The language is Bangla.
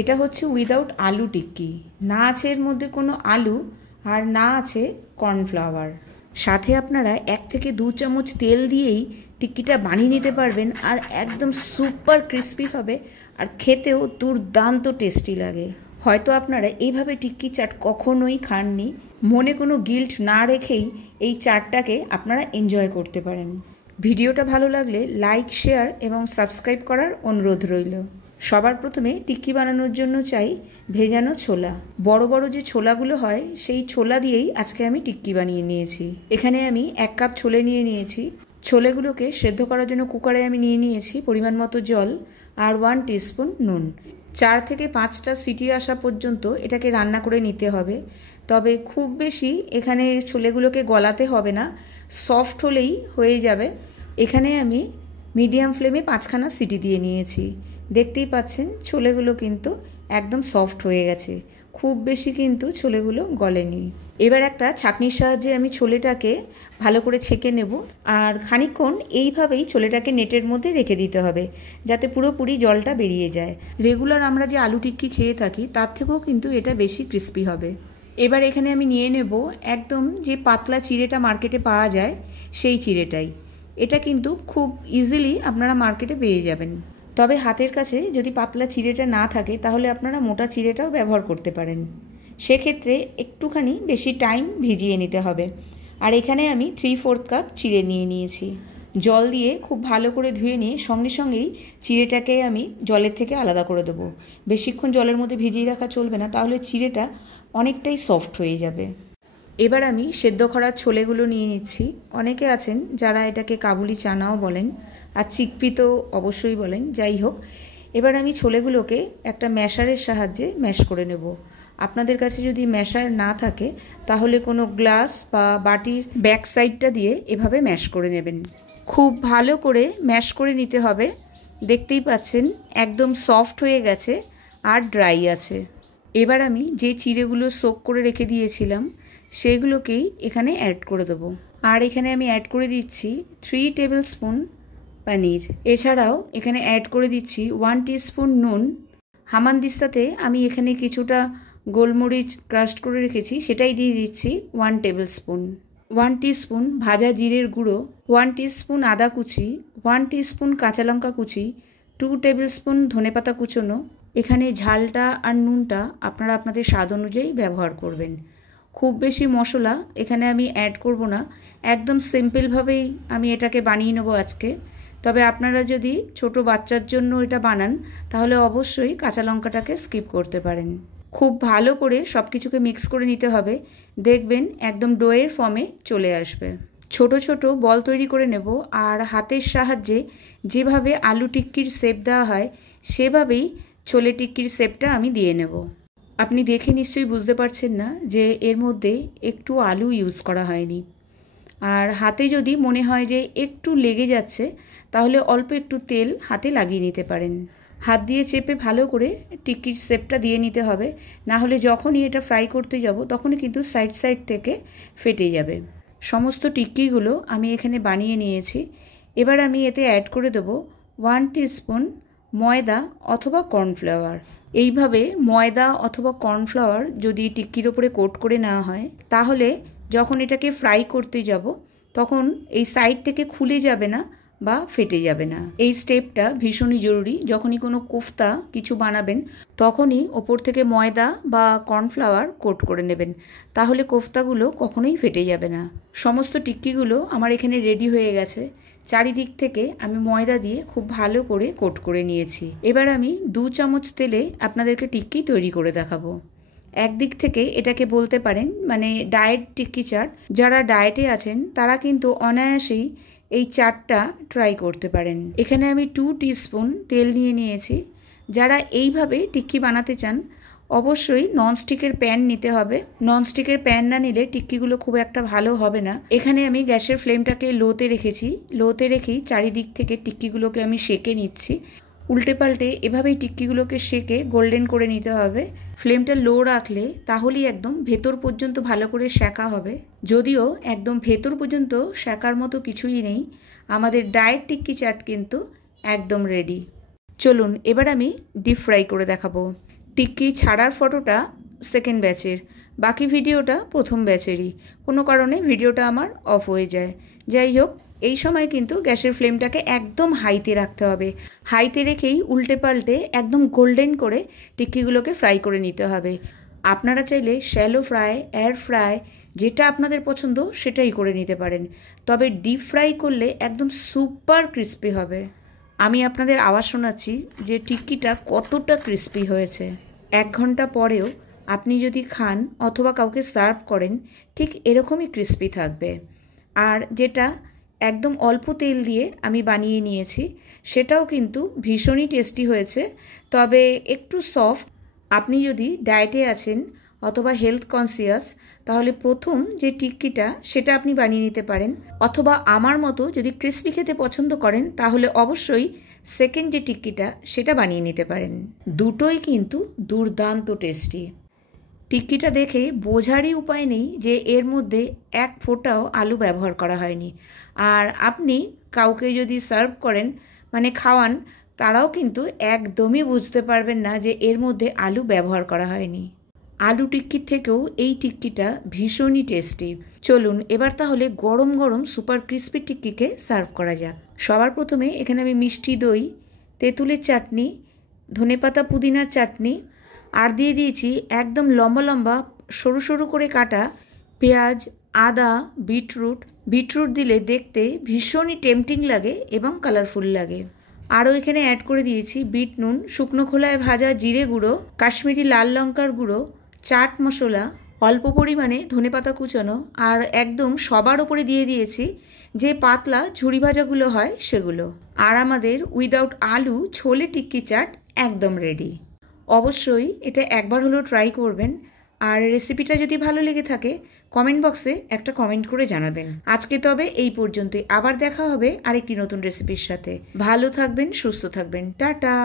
এটা হচ্ছে উইদাউট আলু টিক্কি, না আছে এর মধ্যে কোনো আলু আর না আছে কর্নফ্লাওয়ার। সাথে আপনারা 1 থেকে 2 চামচ তেল দিয়েই টিক্কিটা বানিয়ে নিতে পারবেন, আর একদম সুপার ক্রিস্পি হবে আর খেতেও দুর্দান্ত টেস্টি লাগে। হয়তো আপনারা এইভাবে টিক্কি চাট কখনোই খাননি, মনে কোনো গিল্ট না রেখেই এই চাটটাকে আপনারা এনজয় করতে পারেন। ভিডিওটা ভালো লাগলে লাইক, শেয়ার এবং সাবস্ক্রাইব করার অনুরোধ রইল। সবার প্রথমে টিক্কি বানানোর জন্য চাই ভেজানো ছোলা। বড় বড় যে ছোলাগুলো হয় সেই ছোলা দিয়েই আজকে আমি টিক্কি বানিয়ে নিয়েছি। এখানে আমি 1 কাপ ছোলে নিয়ে নিয়েছি। ছোলেগুলোকে সেদ্ধ করার জন্য কুকারে আমি নিয়ে নিয়েছি পরিমাণ মতো জল আর 1 টিস্পুন নুন। 4 থেকে 5টা সিটি আসা পর্যন্ত এটাকে রান্না করে নিতে হবে। তবে খুব বেশি এখানে ছোলেগুলোকে গলাতে হবে না, সফট হলেই হয়ে যাবে। এখানে আমি মিডিয়াম ফ্লেমে 5খানা সিটি দিয়ে নিয়েছি। দেখতেই পাচ্ছেন ছোলেগুলো কিন্তু একদম সফট হয়ে গেছে, খুব বেশি কিন্তু ছোলেগুলো গলেনি। এবার একটা ছাঁকনির সাহায্যে আমি ছোলেটাকে ভালো করে ছেঁকে নেব, আর খানিকক্ষণ এইভাবেই ছোলেটাকে নেটের মধ্যে রেখে দিতে হবে যাতে পুরোপুরি জলটা বেরিয়ে যায়। রেগুলার আমরা যে আলু টিক্কি খেয়ে থাকি তার থেকেও কিন্তু এটা বেশি ক্রিস্পি হবে। এবার এখানে আমি নিয়ে নেব একদম যে পাতলা চিড়েটা মার্কেটে পাওয়া যায় সেই চিড়েটাই। এটা কিন্তু খুব ইজিলি আপনারা মার্কেটে পেয়ে যাবেন। তবে হাতের কাছে যদি পাতলা চিড়েটা না থাকে তাহলে আপনারা মোটা চিড়েটাও ব্যবহার করতে পারেন। সেক্ষেত্রে একটুখানি বেশি টাইম ভিজিয়ে নিতে হবে। আর এখানে আমি 3/4 কাপ চিড়ে নিয়ে নিয়েছি। জল দিয়ে খুব ভালো করে ধুয়ে নিয়ে সঙ্গে সঙ্গেই চিড়েটাকে আমি জলের থেকে আলাদা করে দেবো। বেশিক্ষণ জলের মধ্যে ভিজিয়ে রাখা চলবে না, তাহলে চিড়েটা অনেকটাই সফট হয়ে যাবে। এবার আমি সেদ্ধ করা ছোলেগুলো নিয়ে নিচ্ছি। অনেকে আছেন যারা এটাকে কাবুলি চানাও বলেন, আর চিকপি তো অবশ্যই বলেন। যাই হোক, এবার আমি ছোলেগুলোকে একটা ম্যাশারের সাহায্যে ম্যাশ করে নেব। আপনাদের কাছে যদি ম্যাশার না থাকে তাহলে কোনো গ্লাস বা বাটির ব্যাক সাইডটা দিয়ে এভাবে ম্যাশ করে নেবেন। খুব ভালো করে ম্যাশ করে নিতে হবে। দেখতেই পাচ্ছেন একদম সফট হয়ে গেছে আর ড্রাই আছে। এবার আমি যে চিড়েগুলো সোক করে রেখে দিয়েছিলাম সেগুলোকেই এখানে অ্যাড করে দেবো। আর এখানে আমি অ্যাড করে দিচ্ছি 3 টেবিল স্পুন পনির। এছাড়াও এখানে অ্যাড করে দিচ্ছি 1 টিস্পুন নুন। হামানদিস্তাতে আমি এখানে কিছুটা গোলমরিচ ক্রাশ করে রেখেছি, সেটাই দিয়ে দিচ্ছি 1 টেবিল স্পুন। 1 টিস্পুন ভাজা জিরের গুঁড়ো, 1 টিস্পুন আদা কুচি, 1 টিস্পুন কাঁচা লঙ্কা কুচি, 2 টেবিল স্পুন ধনেপাতা কুচোনো। এখানে ঝালটা আর নুনটা আপনারা আপনাদের স্বাদ অনুযায়ী ব্যবহার করবেন। খুব বেশি মশলা এখানে আমি অ্যাড করব না, একদম সিম্পলভাবেই আমি এটাকে বানিয়ে নেব আজকে। তবে আপনারা যদি ছোট বাচ্চার জন্য এটা বানান তাহলে অবশ্যই কাঁচা লঙ্কাটাকে স্কিপ করতে পারেন। খুব ভালো করে সব কিছুকে মিক্স করে নিতে হবে, দেখবেন একদম ডোয়ের ফর্মে চলে আসবে। ছোট ছোট বল তৈরি করে নেব, আর হাতের সাহায্যে যেভাবে আলু টিক্কির শেপ দেওয়া হয় সেভাবেই ছোলে টিক্কির শেপটা আমি দিয়ে নেব। আপনি দেখে নিশ্চয়ই বুঝতে পারছেন না যে এর মধ্যে একটু আলু ইউজ করা হয়নি। আর হাতে যদি মনে হয় যে একটু লেগে যাচ্ছে তাহলে অল্প একটু তেল হাতে লাগিয়ে নিতে পারেন। হাত দিয়ে চেপে ভালো করে টিক্কির শেপটা দিয়ে নিতে হবে, না হলে যখনই এটা ফ্রাই করতে যাব তখনই কিন্তু সাইড সাইড থেকে ফেটে যাবে। সমস্ত টিক্কিগুলো আমি এখানে বানিয়ে নিয়েছি। এবার আমি এতে অ্যাড করে দেবো 1 টিস্পুন ময়দা অথবা কর্নফ্লাওয়ার। এইভাবে ময়দা অথবা কর্নফ্লাওয়ার যদি টিক্কির ওপরে কোট করে নেওয়া হয় তাহলে যখন এটাকে ফ্রাই করতে যাব তখন এই সাইড থেকে খুলে যাবে না বা ফেটে যাবে না। এই স্টেপটা ভীষণই জরুরি। যখনই কোনো কোফতা কিছু বানাবেন তখনই ওপর থেকে ময়দা বা কর্নফ্লাওয়ার কোট করে নেবেন, তাহলে কোফতাগুলো কখনোই ফেটে যাবে না। সমস্ত টিক্কিগুলো আমার এখানে রেডি হয়ে গেছে। চারিদিক থেকে আমি ময়দা দিয়ে খুব ভালো করে কোট করে নিয়েছি। এবার আমি 2 চামচ তেলে আপনাদেরকে টিক্কি তৈরি করে দেখাবো। একদিক থেকে এটাকে বলতে পারেন মানে ডায়েট টিক্কি চাট। যারা ডায়েটে আছেন তারা কিন্তু অনায়াসেই এই চাটটা ট্রাই করতে পারেন। এখানে আমি 2 টিস্পুন তেল নিয়ে নিয়েছি। যারা এইভাবে টিক্কি বানাতে চান অবশ্যই ননস্টিকের প্যান নিতে হবে। ননস্টিকের প্যান না নিলে টিক্কিগুলো খুব একটা ভালো হবে না। এখানে আমি গ্যাসের ফ্লেমটাকে লোতে রেখেছি। লোতে রেখেই চারিদিক থেকে টিক্কিগুলোকে আমি সেঁকে নিচ্ছি। উল্টে পাল্টে এভাবেই টিক্কিগুলোকে সেঁকে গোল্ডেন করে নিতে হবে। ফ্লেমটা লো রাখলে তাহলেই একদম ভেতর পর্যন্ত ভালো করে সেঁকা হবে। যদিও একদম ভেতর পর্যন্ত সেঁকার মতো কিছুই নেই, আমাদের ডায়েট টিক্কি চাট কিন্তু একদম রেডি। চলুন এবার আমি ডিপ ফ্রাই করে দেখাবো। টিক্কি ছাড়ার ফটোটা সেকেন্ড ব্যাচের, বাকি ভিডিওটা প্রথম ব্যাচেরই। কোনো কারণে ভিডিওটা আমার অফ হয়ে যায়। যাই হোক, এই সময় কিন্তু গ্যাসের ফ্লেমটাকে একদম হাইতে রাখতে হবে। হাইতে রেখেই উল্টে পাল্টে একদম গোল্ডেন করে টিক্কিগুলোকে ফ্রাই করে নিতে হবে। আপনারা চাইলে শ্যালো ফ্রাই, এয়ার ফ্রাই, যেটা আপনাদের পছন্দ সেটাই করে নিতে পারেন, তবে ডিপ ফ্রাই করলে একদম সুপার ক্রিস্পি হবে। আমি আপনাদের আওয়াজ শোনাচ্ছি যে টিক্কিটা কতটা ক্রিস্পি হয়েছে। 1 ঘন্টা পরেও আপনি যদি খান অথবা কাউকে সার্ভ করেন, ঠিক এরকমই ক্রিস্পি থাকবে। আর যেটা একদম অল্প তেল দিয়ে আমি বানিয়ে নিয়েছি, সেটাও কিন্তু ভীষণই টেস্টি হয়েছে, তবে একটু সফট। আপনি যদি ডায়েটে আছেন অথবা হেলথ কনসিয়াস, তাহলে প্রথম যে টিক্কিটা সেটা আপনি বানিয়ে নিতে পারেন, অথবা আমার মতো যদি ক্রিস্পি খেতে পছন্দ করেন তাহলে অবশ্যই সেকেন্ড যে টিক্কিটা সেটা বানিয়ে নিতে পারেন। দুটোই কিন্তু দুর্দান্ত টেস্টি। টিক্কিটা দেখে বোঝারই উপায় নেই যে এর মধ্যে এক ফোঁটাও আলু ব্যবহার করা হয়নি। আর আপনি কাউকে যদি সার্ভ করেন, মানে খাওয়ান, তারাও কিন্তু একদমই বুঝতে পারবেন না যে এর মধ্যে আলু ব্যবহার করা হয়নি। আলু টিক্কির থেকেও এই টিক্কিটা ভীষণই টেস্টি। চলুন এবার তাহলে গরম গরম সুপার ক্রিস্পি টিক্কিকে সার্ভ করা যাক। সবার প্রথমে এখানে আমি মিষ্টি দই, তেঁতুলের চাটনি, ধনেপাতা পুদিনার চাটনি, আর দিয়ে দিয়েছি একদম লম্বা লম্বা সরু সরু করে কাটা পেঁয়াজ, আদা, বিটরুট দিলে দেখতে ভীষণই টেম্পটিং লাগে এবং কালারফুল লাগে। আরও এখানে অ্যাড করে দিয়েছি বিট নুন, শুকনো খোলায় ভাজা জিরে গুঁড়ো, কাশ্মীরি লাল লঙ্কার গুঁড়ো, চাট মশলা, অল্প পরিমাণে ধনেপাতা কুচানো, আর একদম সবার ওপরে দিয়ে দিয়েছি যে পাতলা ঝুরি ভাজাগুলো হয় সেগুলো। আর আমাদের উইদাউট আলু ছোলে টিক্কি চাট একদম রেডি। অবশ্যই এটা একবার হলেও ট্রাই করবেন। আর রেসিপিটা যদি ভালো লেগে থাকে কমেন্ট বক্সে একটা কমেন্ট করে জানাবেন। আজকে তবে এই পর্যন্তই, আবার দেখা হবে আরেকটি নতুন রেসিপির সাথে। ভালো থাকবেন, সুস্থ থাকবেন, টাটা।